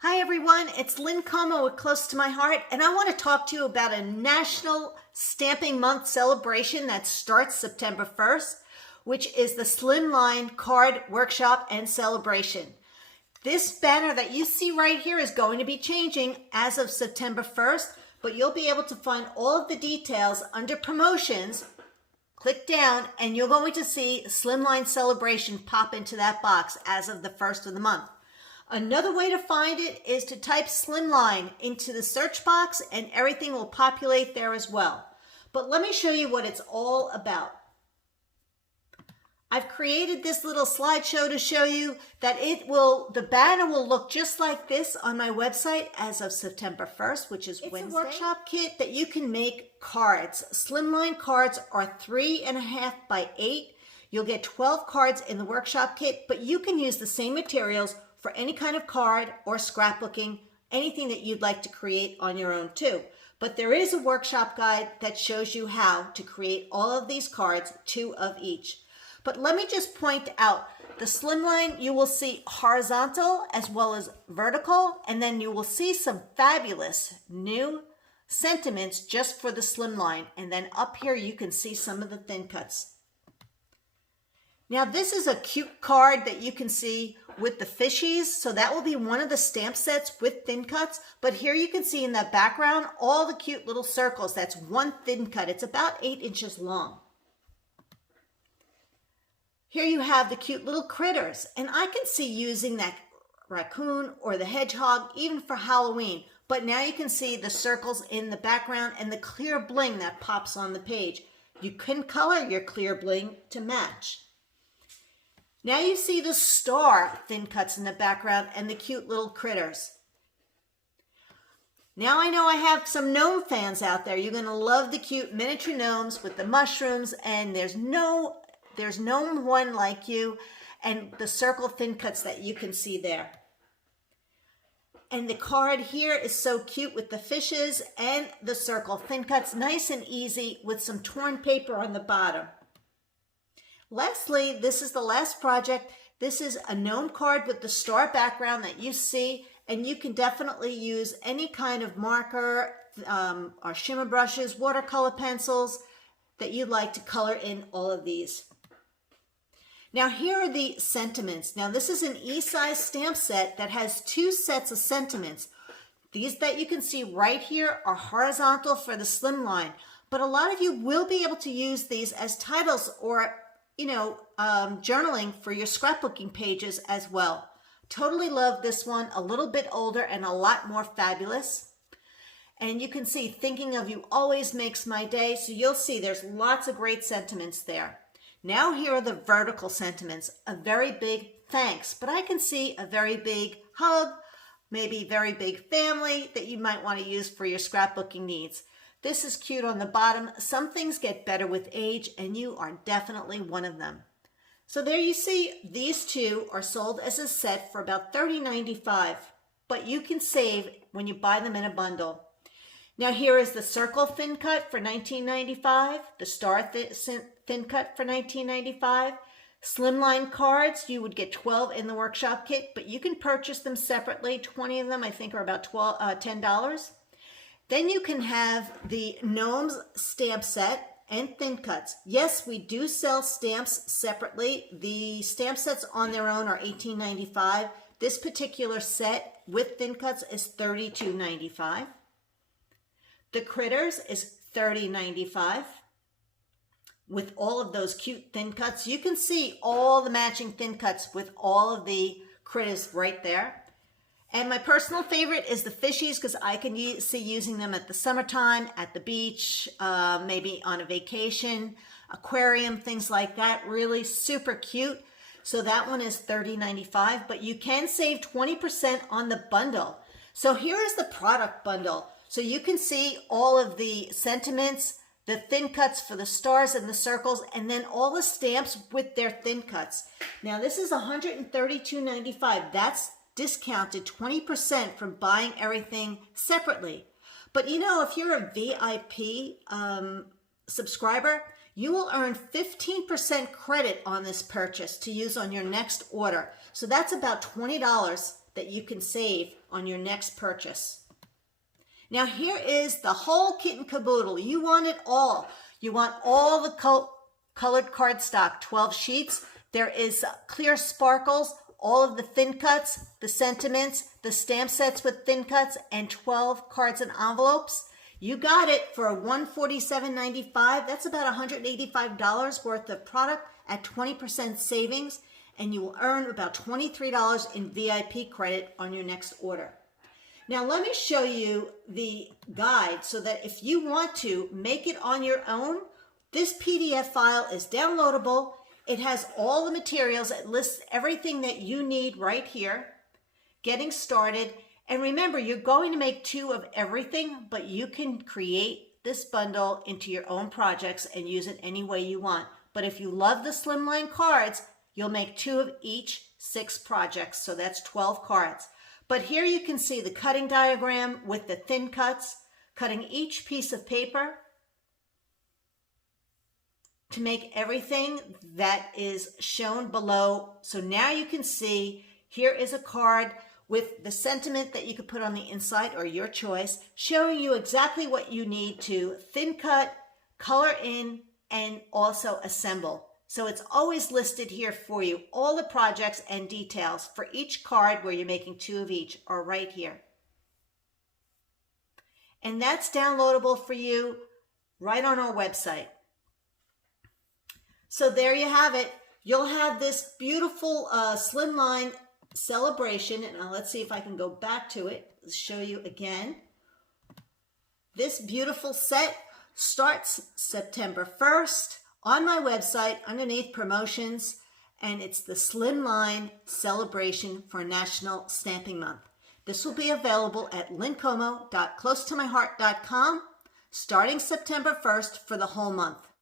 Hi everyone, it's Lynn with Close to My Heart, and I want to talk to you about a National Stamping Month celebration that starts September 1st, which is the Slimline Card Workshop and Celebration. This banner that you see right here is going to be changing as of September 1st, but you'll be able to find all of the details under promotions. Click down and you're going to see Slimline Celebration pop into that box as of the 1st of the month. Another way to find it is to type Slimline into the search box and everything will populate there as well. But let me show you what it's all about. I've created this little slideshow to show you that the banner will look just like this on my website as of September 1st, which is Wednesday. It's a workshop kit that you can make cards. Slimline cards are 3.5 by 8. You'll get 12 cards in the workshop kit, but you can use the same materials for any kind of card or scrapbooking, anything that you'd like to create on your own too. But there is a workshop guide that shows you how to create all of these cards, 2 of each. But let me just point out, the Slimline you will see horizontal as well as vertical, and then you will see some fabulous new sentiments just for the Slimline. And then up here you can see some of the thin cuts. Now this is a cute card that you can see with the fishies, so that will be one of the stamp sets with thin cuts. But here you can see in the background all the cute little circles. That's one thin cut. It's about 8 inches long. Here you have the cute little critters, and I can see using that raccoon or the hedgehog even for Halloween. But now you can see the circles in the background and the clear bling that pops on the page. You can color your clear bling to match. Now you see the star thin cuts in the background and the cute little critters. Now I know I have some gnome fans out there. You're going to love the cute miniature gnomes with the mushrooms, and there's gnome one like you, and the circle thin cuts that you can see there. And the card here is so cute with the fishes and the circle thin cuts, nice and easy with some torn paper on the bottom. Lastly, this is the last project. This is a gnome card with the star background that you see, and you can definitely use any kind of marker or shimmer brushes, watercolor pencils that you'd like to color in all of these. Now here are the sentiments. Now this is an E-size stamp set that has 2 sets of sentiments. These that you can see right here are horizontal for the Slimline, but a lot of you will be able to use these as titles or journaling for your scrapbooking pages as well. Totally love this one, a little bit older and a lot more fabulous. And you can see thinking of you always makes my day. So you'll see there's lots of great sentiments there. Now here are the vertical sentiments, a very big thanks, but I can see a very big hug, maybe very big family that you might want to use for your scrapbooking needs. This is cute on the bottom. Some things get better with age, and you are definitely one of them. So there you see, these 2 are sold as a set for about $30.95, but you can save when you buy them in a bundle. Now here is the circle thin cut for $19.95, the star thin cut for $19.95. Slimline cards, you would get 12 in the workshop kit, but you can purchase them separately. 20 of them I think are about $10. Then you can have the Gnomes Stamp set and thin cuts. Yes, we do sell stamps separately. The stamp sets on their own are $18.95. This particular set with thin cuts is $32.95. The critters is $30.95. With all of those cute thin cuts, you can see all the matching thin cuts with all of the critters right there. And my personal favorite is the fishies, because I can see using them at the summertime, at the beach, maybe on a vacation, aquarium, things like that. Really super cute. So that one is $30.95, but you can save 20% on the bundle. So here is the product bundle. So you can see all of the sentiments, the thin cuts for the stars and the circles, and then all the stamps with their thin cuts. Now this is $132.95. That's discounted 20% from buying everything separately. But if you're a VIP subscriber, you will earn 15% credit on this purchase to use on your next order. So that's about $20 that you can save on your next purchase. Now here is the whole kit and caboodle. You want it all. You want all the colored cardstock, 12 sheets. There is clear sparkles, all of the thin cuts, the sentiments, the stamp sets with thin cuts, and 12 cards and envelopes. You got it for $147.95. That's about $185 worth of product at 20% savings, and you will earn about $23 in VIP credit on your next order. Now let me show you the guide so that if you want to make it on your own, this PDF file is downloadable. It has all the materials. It lists everything that you need right here. Getting started. And remember, you're going to make 2 of everything, but you can create this bundle into your own projects and use it any way you want. But if you love the Slimline cards, you'll make 2 of each 6 projects. So that's 12 cards. But here you can see the cutting diagram with the thin cuts, cutting each piece of paper to make everything that is shown below. So now you can see here is a card with the sentiment that you could put on the inside, or your choice, showing you exactly what you need to thin cut, color in, and also assemble. So it's always listed here for you. All the projects and details for each card where you're making 2 of each are right here. And that's downloadable for you right on our website. So there you have it. You'll have this beautiful Slimline celebration, and let's see if I can go back to it, show you again. This beautiful set starts September 1st on my website underneath promotions, and it's the Slimline celebration for National Stamping Month. This will be available at lynncomo.closetomyheart.com starting September 1st for the whole month.